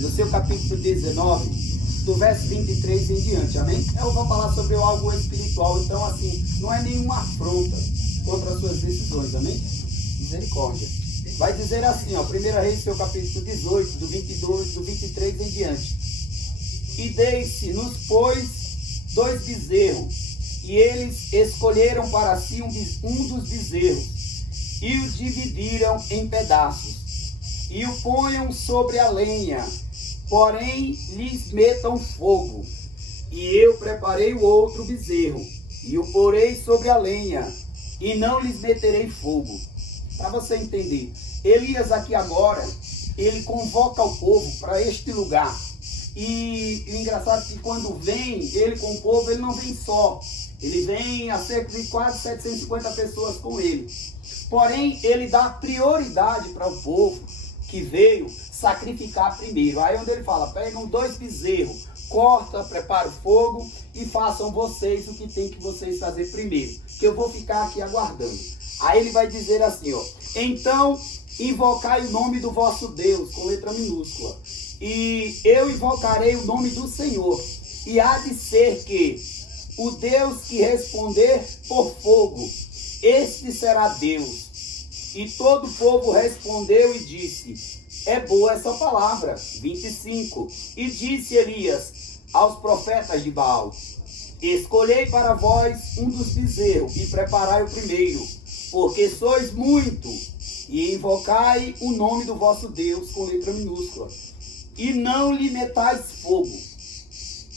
no seu capítulo 19, do verso 23 em diante, amém? Eu vou falar sobre algo espiritual, então assim, não é nenhuma afronta contra as suas decisões, amém? Misericórdia. Vai dizer assim, ó, 1 Reis, seu capítulo 18, do 22, do 23 em diante. E dei-se-nos, pois, 2 bezerros, e eles escolheram para si um dos bezerros, e o dividiram em pedaços, e o ponham sobre a lenha, porém lhes metam fogo. E eu preparei o outro bezerro, e o porei sobre a lenha, e não lhes meterei fogo. Para você entender, Elias aqui agora, ele convoca o povo para este lugar. E o engraçado é que quando vem ele com o povo, ele não vem só. Ele vem a cerca de quase 750 pessoas com ele. Porém, ele dá prioridade para o povo que veio sacrificar primeiro. Aí onde ele fala, pegam 2 bezerros, corta, prepara o fogo e façam vocês o que tem que vocês fazer primeiro, que eu vou ficar aqui aguardando. Aí ele vai dizer assim, ó, então invocai o nome do vosso Deus, com letra minúscula, e eu invocarei o nome do Senhor, e há de ser que o Deus que responder por fogo, este será Deus. E todo o povo respondeu e disse, é boa essa palavra. 25. E disse Elias aos profetas de Baal, escolhei para vós um dos bezerros e preparai o primeiro, porque sois muito, e invocai o nome do vosso Deus, com letra minúscula, e não lhe metais fogo.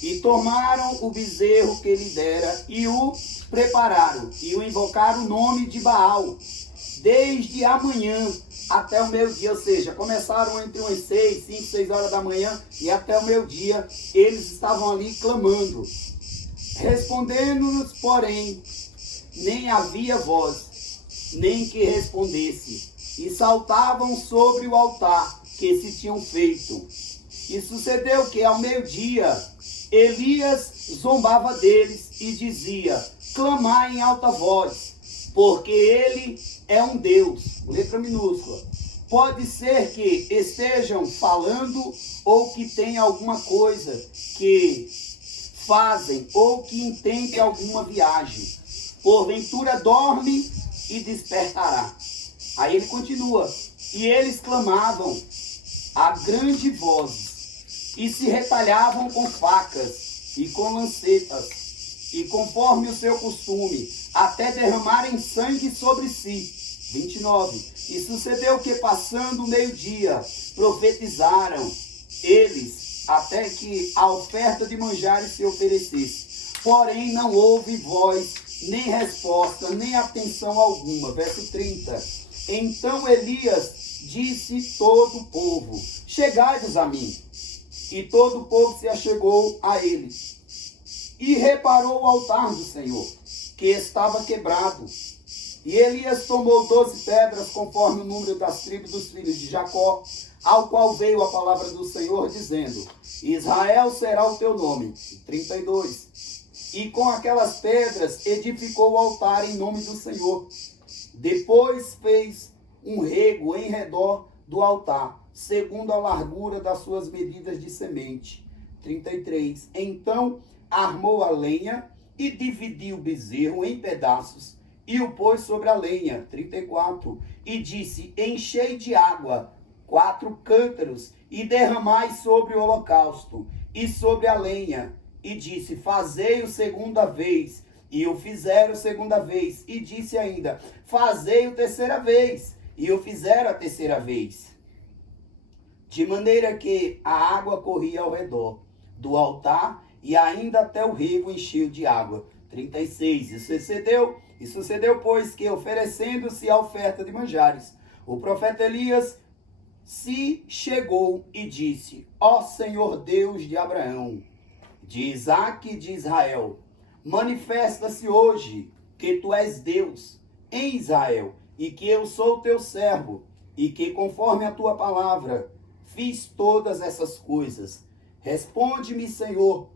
E tomaram o bezerro que lhe dera e o prepararam, e o invocaram o nome de Baal, desde a manhã até o meio-dia, ou seja, começaram entre umas 6, 5, 6 horas da manhã e até o meio-dia, eles estavam ali clamando. Respondendo-nos, porém, nem havia voz, nem que respondesse, e saltavam sobre o altar que se tinham feito. E sucedeu que ao meio-dia, Elias zombava deles e dizia, clamai em alta voz, porque ele é um Deus, letra minúscula. Pode ser que estejam falando ou que tenha alguma coisa que fazem ou que intente alguma viagem. Porventura dorme e despertará. Aí ele continua. E eles clamavam a grande voz e se retalhavam com facas e com lancetas e conforme o seu costume, até derramarem sangue sobre si. 29. E sucedeu que, passando o meio-dia, profetizaram eles, até que a oferta de manjares se oferecesse. Porém, não houve voz, nem resposta, nem atenção alguma. Verso 30. Então Elias disse todo o povo, chegai-vos a mim. E todo o povo se achegou a ele. E reparou o altar do Senhor, que estava quebrado. E Elias tomou 12 pedras, conforme o número das tribos dos filhos de Jacó, ao qual veio a palavra do Senhor, dizendo, Israel será o teu nome. 32. E com aquelas pedras edificou o altar em nome do Senhor. Depois fez um rego em redor do altar, segundo a largura das suas medidas de semente. 33. Então armou a lenha e dividiu o bezerro em pedaços e o pôs sobre a lenha. 34. E disse, enchei de água 4 cântaros e derramai sobre o holocausto e sobre a lenha. E disse, fazei-o segunda vez. E o fizeram segunda vez. E disse ainda, fazei-o terceira vez. E o fizeram a terceira vez. De maneira que a água corria ao redor do altar e ainda até o rego encheu de água. 36. E sucedeu, pois, que oferecendo-se a oferta de manjares, o profeta Elias se chegou e disse, ó Senhor Deus de Abraão, de Isaque e de Israel, manifesta-se hoje que tu és Deus em Israel, e que eu sou teu servo, e que conforme a tua palavra fiz todas essas coisas. Responde-me, Senhor,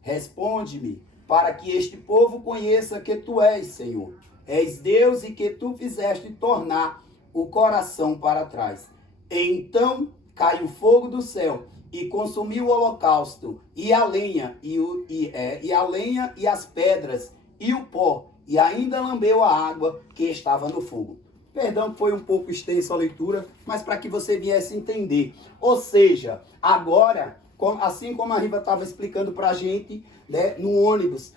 responde-me, para que este povo conheça que tu és, Senhor, és Deus e que tu fizeste tornar o coração para trás. Então caiu fogo do céu e consumiu o holocausto, e a lenha, e a lenha e as pedras, e o pó, e ainda lambeu a água que estava no fogo. Perdão, foi um pouco extensa a leitura, mas para que você viesse entender. Ou seja, agora, assim como a Riva estava explicando para a gente, né, no ônibus,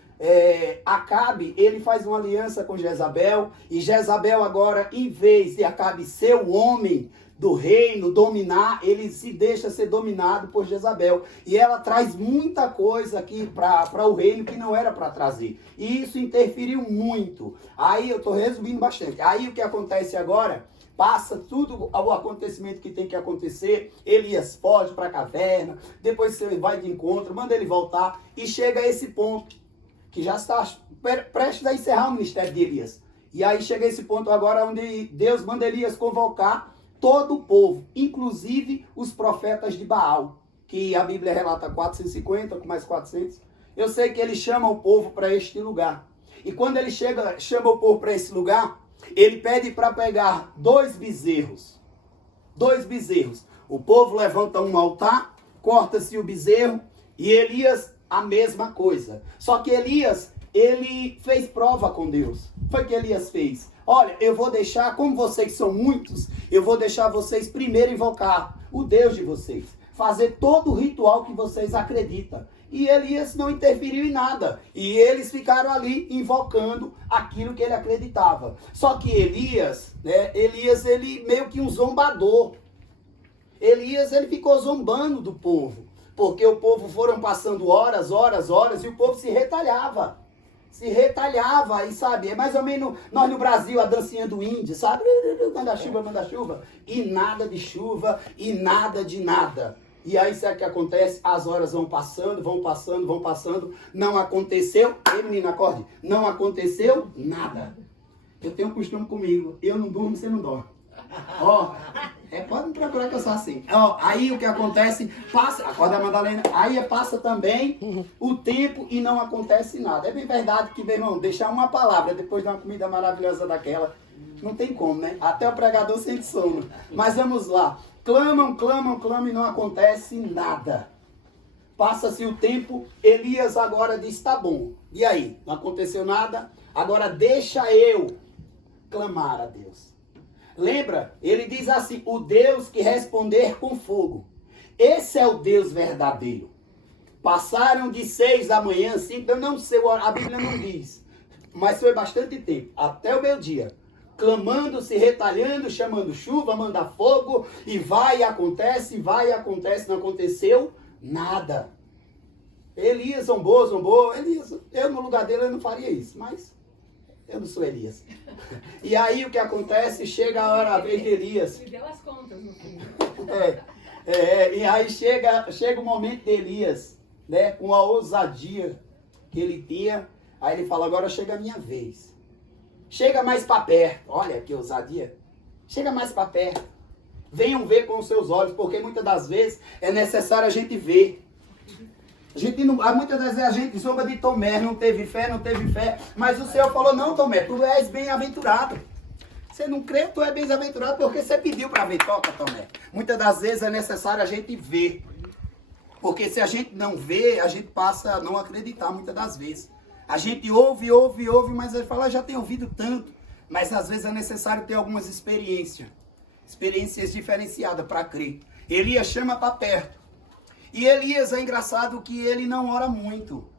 Acabe, ele faz uma aliança com Jezabel, e Jezabel agora, em vez de Acabe ser o homem do reino, dominar, ele se deixa ser dominado por Jezabel. E ela traz muita coisa aqui para o reino que não era para trazer. E isso interferiu muito. Aí eu estou resumindo bastante. Aí o que acontece agora? Passa tudo o acontecimento que tem que acontecer. Elias foge para a caverna, depois você vai de encontro, manda ele voltar, e chega a esse ponto, que já está prestes a encerrar o ministério de Elias. E aí chega esse ponto agora onde Deus manda Elias convocar todo o povo, inclusive os profetas de Baal, que a Bíblia relata 450, com mais 400. Eu sei que ele chama o povo para este lugar. E quando ele chama o povo para esse lugar, ele pede para pegar 2 bezerros. 2 bezerros. O povo levanta um altar, corta-se o bezerro, e Elias a mesma coisa. Só que Elias, ele fez prova com Deus. Foi o que Elias fez. Olha, eu vou deixar, como vocês são muitos, eu vou deixar vocês primeiro invocar o Deus de vocês. Fazer todo o ritual que vocês acreditam. E Elias não interferiu em nada. E eles ficaram ali invocando aquilo que ele acreditava. Só que Elias, ele meio que um zombador. Elias, ele ficou zombando do povo. Porque o povo foram passando horas, e o povo se retalhava. Se retalhava, e sabe, é mais ou menos nós no Brasil, a dancinha do índio, sabe? Manda chuva, e nada de chuva, e nada de nada. E aí sabe o que acontece? As horas vão passando, não aconteceu, menina, acorde, não aconteceu nada. Eu tenho um costume comigo, eu não durmo, você não dorme. Ó, pode me procurar que eu sou assim. Ó, aí o que acontece, passa, acorda a Madalena, aí passa também o tempo e não acontece nada. É bem verdade que, meu irmão, deixar uma palavra depois de uma comida maravilhosa daquela, não tem como, né? Até o pregador sente sono. Mas vamos lá, clamam e não acontece nada. Passa-se o tempo, Elias agora diz, tá bom. E aí, não aconteceu nada, agora deixa eu clamar a Deus. Lembra? Ele diz assim, o Deus que responder com fogo. Esse é o Deus verdadeiro. Passaram de 6 da manhã, 5, eu não sei, a Bíblia não diz. Mas foi bastante tempo, até o meio-dia. Clamando, se retalhando, chamando chuva, manda fogo, e vai e acontece, não aconteceu nada. Elias zombou. Elias, eu no lugar dele eu não faria isso, mas eu não sou Elias. E aí o que acontece? Chega a vez de Elias. Me deu as contas no fim. E aí chega o momento de Elias, né? Com a ousadia que ele tinha. Aí ele fala, agora chega a minha vez. Chega mais para perto. Olha que ousadia. Chega mais para perto. Venham ver com os seus olhos, porque muitas das vezes é necessário a gente ver. Muitas das vezes a gente zomba de Tomé, não teve fé, mas o Senhor falou, não Tomé, tu és bem-aventurado. Você não crê, tu é bem-aventurado porque você pediu para ver, toca Tomé. Muitas das vezes é necessário a gente ver, porque se a gente não vê, a gente passa a não acreditar muitas das vezes. A gente ouve, mas ele fala, já tem ouvido tanto, mas às vezes é necessário ter algumas experiências diferenciadas para crer. Elias chama para perto. E Elias é engraçado que ele não ora muito.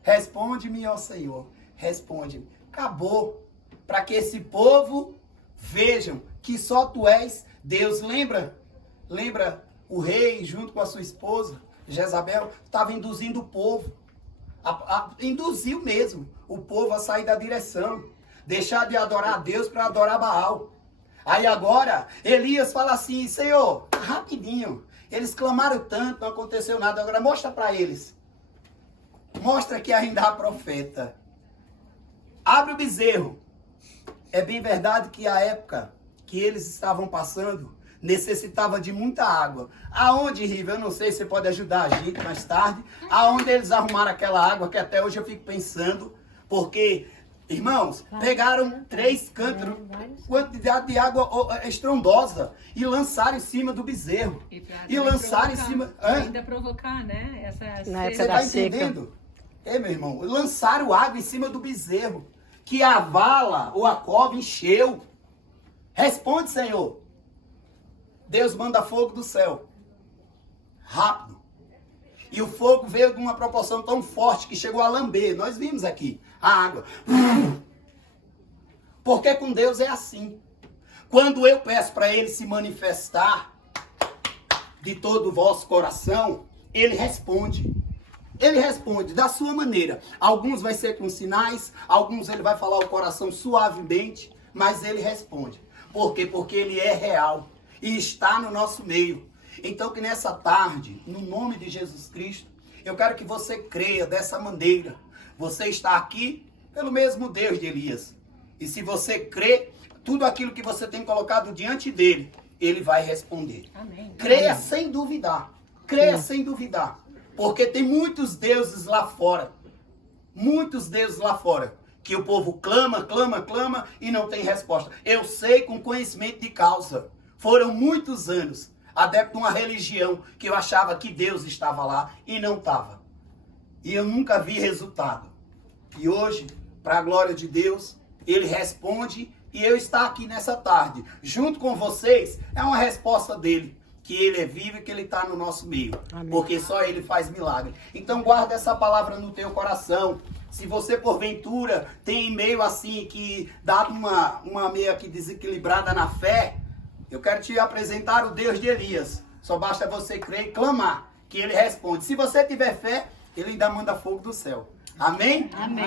Responde-me, ó Senhor, responde-me. Acabou. Para que esse povo vejam que só tu és Deus. Lembra o rei junto com a sua esposa, Jezabel, estava induzindo o povo. Induziu mesmo o povo a sair da direção. Deixar de adorar a Deus para adorar Baal. Aí agora, Elias fala assim, Senhor, rapidinho. Eles clamaram tanto, não aconteceu nada. Agora mostra para eles. Mostra que ainda há profeta. Abre o bezerro. É bem verdade que a época que eles estavam passando necessitava de muita água. Aonde, Riva? Eu não sei se você pode ajudar a gente mais tarde. Aonde eles arrumaram aquela água, que até hoje eu fico pensando. Porque Irmãos, pegaram 3 cântaros, quantidade de água estrondosa, e lançaram em cima do bezerro. E lançaram em cima... Ainda provocar, né? Na época Você da está seca. entendendo? Meu irmão, lançaram água em cima do bezerro, que a vala ou a cova encheu. Responde, Senhor. Deus manda fogo do céu. Rápido. E o fogo veio de uma proporção tão forte que chegou a lamber. Nós vimos aqui a água. Porque com Deus é assim. Quando eu peço para Ele se manifestar de todo o vosso coração, Ele responde. Ele responde da sua maneira. Alguns vai ser com sinais, alguns Ele vai falar o coração suavemente, mas Ele responde. Por quê? Porque Ele é real e está no nosso meio. Então que nessa tarde, no nome de Jesus Cristo, eu quero que você creia dessa maneira. Você está aqui pelo mesmo Deus de Elias. E se você crê, tudo aquilo que você tem colocado diante dele, ele vai responder. Amém. Creia sem duvidar. Creia sem duvidar. Porque tem muitos deuses lá fora. Muitos deuses lá fora. Que o povo clama, clama, clama e não tem resposta. Eu sei com conhecimento de causa. Foram muitos anos adepto de uma religião que eu achava que Deus estava lá e não estava. E eu nunca vi resultado. E hoje, para a glória de Deus, Ele responde e eu estar aqui nessa tarde, junto com vocês, é uma resposta dele. Que Ele é vivo e que Ele está no nosso meio. Amém. Porque só Ele faz milagre. Então guarda essa palavra no teu coração. Se você porventura tem meio assim, que dá uma meio que desequilibrada na fé, eu quero te apresentar o Deus de Elias. Só basta você crer e clamar, que Ele responde. Se você tiver fé, Ele ainda manda fogo do céu. Amém? Amém.